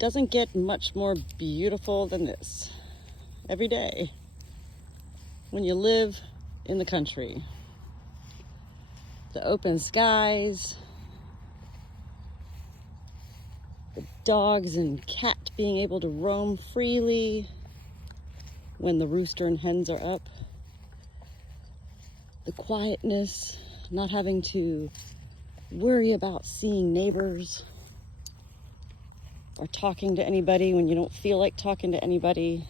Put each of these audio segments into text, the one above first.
doesn't get much more beautiful than this every day when you live in the country. The open skies, the dogs and cat being able to roam freely when the rooster and hens are up, the quietness, not having to worry about seeing neighbors or talking to anybody when you don't feel like talking to anybody.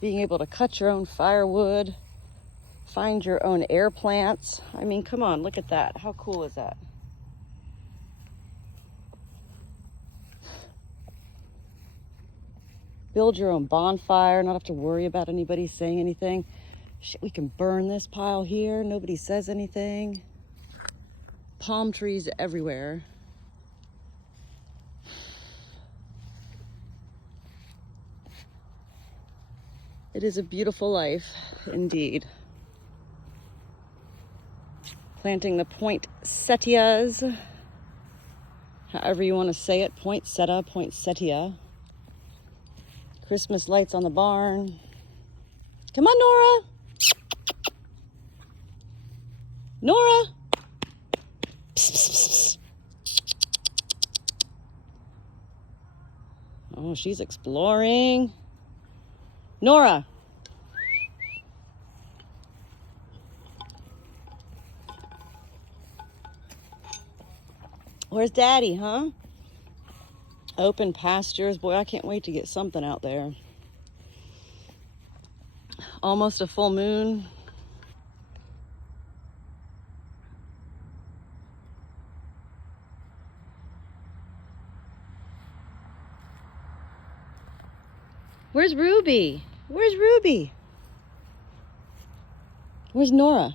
Being able to cut your own firewood, find your own air plants. I mean, come on, look at that. How cool is that? Build your own bonfire, not have to worry about anybody saying anything. Shit, we can burn this pile here, nobody says anything. Palm trees everywhere. It is a beautiful life, indeed. Planting the poinsettias, however you want to say it, poinsettia, poinsettia. Christmas lights on the barn. Come on, Nora. Nora. Psst, psst, psst, psst. Oh, she's exploring. Nora. Where's Daddy, huh? Open pastures. Boy, I can't wait to get something out there. Almost a full moon. Where's Ruby? Where's Ruby? Where's Nora?